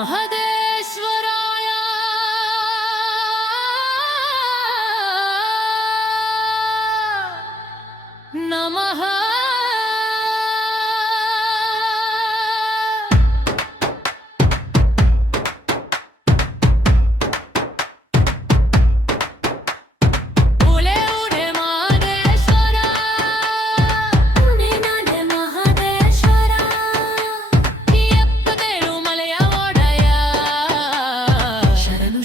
ಮಹದೇಶ್ವರಾಯ ನಮಃ.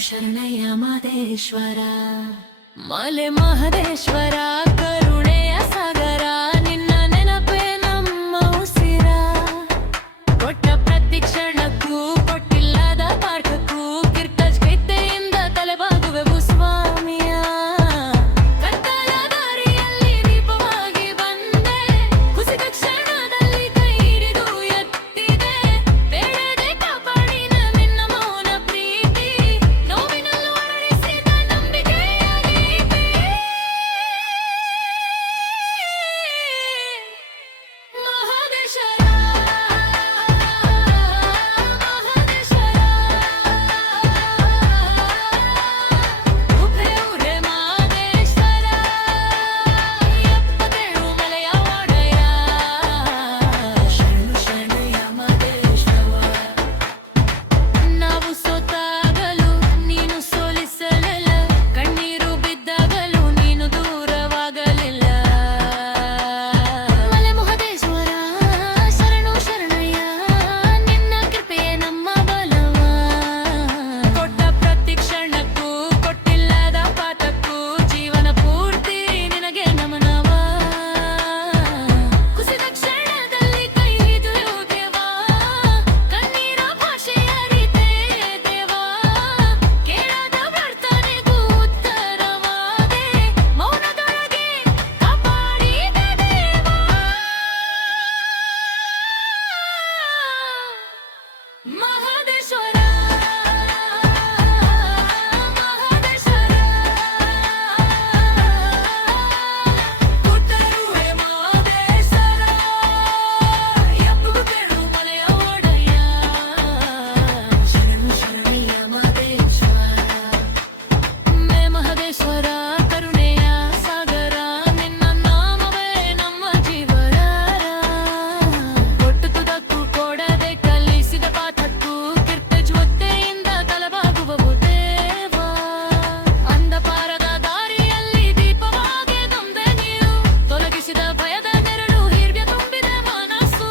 ಶರಣಯ್ಯ ಮಹದೇಶ್ವರ ಮಲೆ ಮಹದೇಶ್ವರ ಕರುಣೆಯ ಸಾಗರ ನಿನ್ನ ನೆನಪೇ ನಮ್ಮ ಉಸಿರ ಕೊಟ್ಟ ಪ್ರತಿ ಕ್ಷಣಕ್ಕೂ ಕೊಟ್ಟಿಲ್ಲದ ಪಾಠಕ್ಕೂ ಕಿರ್ಕಜ್ಗೈತೆಯಿಂದ ತಲೆಬಾಗುವೆವು ಸ್ವಾಮಿಯ ಕತ್ತಲ ದಾರಿಯಲ್ಲಿ ದೀಪವಾಗಿ ಬಂದೆ ಕುಸಿದ ಕ್ಷಣದಲ್ಲಿ ಕೈ ಹಿಡಿದು ಎತ್ತಿದೆ ಬೇಡದೆ ಕಾಪಾಡಿನ ನಿನ್ನ ಮೌನ ಪ್ರೀತಿ ನೋವಿನಲ್ಲೂ ಅರಳಿಸಿದ ನಂಬಿಕೆಯ ದೀಪಿ ಮಹದೇಶ್ವರ ಉಬ್ರೆ ಉರೆ ಮಹದೇಶ್ವರ 77 ಮಲೆಯ ಒಡೆಯ ಶರಣು ಶರಣಯ್ಯ ಮಹದೇಶ್ವರ. ನಾವು ಸೋತಾಗಲು ನೀನು ಸೋಲಿಸಲಿಲ್ಲ, ಕಣ್ಣೀರು ಬಿದ್ದಾಗಲೂ ನೀನು ದೂರವಾಗಲಿಲ್ಲ. ಮಲೆ ಮಹದೇಶ್ವರ ಶರಣು ಶರಣಯ್ಯ ನಿನ್ನ ಕೃಪೆಯೇ ನಮ್ಮ ಬಲವ ಕೊಟ್ಟ ಪ್ರತಿ ಕ್ಷಣಕ್ಕೂ ಕೊಟ್ಟಿಲ್ಲದ ಪಾಠಕ್ಕೂ ಜೀವನ ಪೂರ್ತಿ ನಿನಗೆ ನಮನವ ಕುಸಿದ ಕ್ಷಣದಲ್ಲಿ ಕೈ ಹಿಡಿದು ದೇವಾ ಕಣ್ಣೀರ ಭಾಷೆ ಅರಿತೆ ದೇವಾ ಕೇಳದ ಪ್ರಾರ್ಥನೆಗೂ ಉತ್ತರವಾದೆ ಮೌನದೊಳಗೆ ಕಾಪಾಡಿದ ದೇವಾ ಮಹದೇಶ್ವರ ಮಹದೇಶ್ವರ ಕೊಟ್ಟರುವೆ ಮಹದೇಶ್ವರ 77 ಮಲೆಯ ಒಡೆಯ ಶರಣು ಶರಣಯ್ಯ ಮಹದೇಶ್ವರ. ಮೇ ಮಹದೇಶ್ವರ ಕರುಣೆಯ ಸಾಗರ ನಿನ್ನ ನಾಮವೇ ನಮ್ಮ ಜೀವನ ಕೊಟ್ಟುದಕ್ಕೂ ಕೊಡದೆ ಕಲಿಸಿದ ಪಾಠಕ್ಕೂ ಕಿರ್ತಜ್ವತ್ತೆಯಿಂದ ತಲೆಬಾಗುವವು ದೇವ ಅಂಧಕಾರದ ದಾರಿಯಲ್ಲಿ ದೀಪವಾಗಿ ತಂದೆ ನೀನು ತೊಲಗಿಸಿದ ಭಯದ ನೆರಳು ಹಿರ್ವ್ಯ ತುಂಬಿದ ಮನಸ್ಸು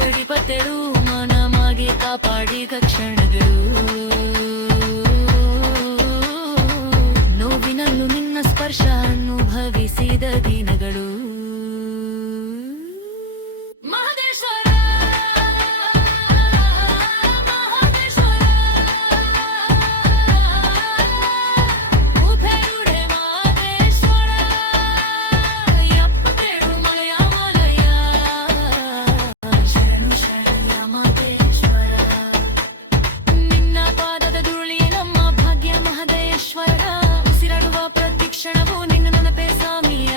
77 ಮನಮಾಗಿ ಕಾಪಾಡಿದ ಕ್ಷಣಗಳು ನೋವಿನಲ್ಲೂ ನಿನ್ನ ಸ್ಪರ್ಶ ಅನುಭವಿಸಿದ ದಿನಗಳು ಮಹದೇಶ್ವರ ಮಹದೇಶ್ವರ ಉಭೆರುಡೆ ಮಹದೇಶ್ವರ 77 ಮಲೆಯ ಮಲಯ ಶರಣು ಶರಣಯ್ಯ ಮಹದೇಶ್ವರ. ನಿನ್ನ ಪಾದದ ಧೂಳಿ ನಮ್ಮ ಭಾಗ್ಯ ಮಹದೇಶ್ವರ ಉಸಿರಾಡುವ ಪ್ರತಿ ಕ್ಷಣವೂ ನಿನ್ನ ನೆನಪೇ ಸ್ವಾಮಿಯ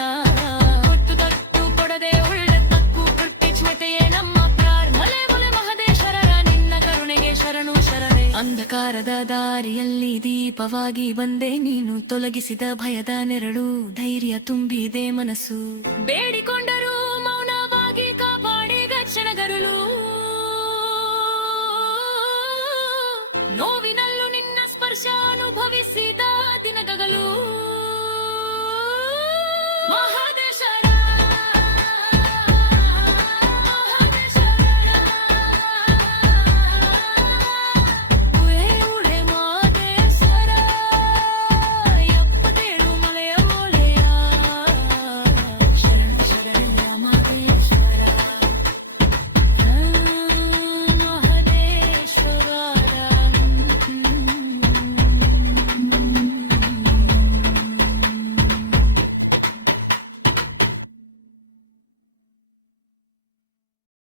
ಕೊಟ್ಟುದಕ್ಕೂ ಕೊಡದೆ ಉಳ್ಳದ್ದಕ್ಕೂ ಕೃತಜ್ಞತೆಯೇ ನಮ್ಮ ಪ್ರಾರ್ಥನೆ ಮಲೆ ಮಹದೇಶ್ವರರ ನಿನ್ನ ಕರುಣೆಗೆ ಶರಣು ಶರಣೆ. ಅಂಧಕಾರದ ದಾರಿಯಲ್ಲಿ ದೀಪವಾಗಿ ಬಂದೆ ನೀನು ತೊಲಗಿಸಿದ ಭಯದ ನೆರಳು ಧೈರ್ಯ ತುಂಬಿದೆ ಮನಸ್ಸು ಬೇಡಿಕೊಂಡರು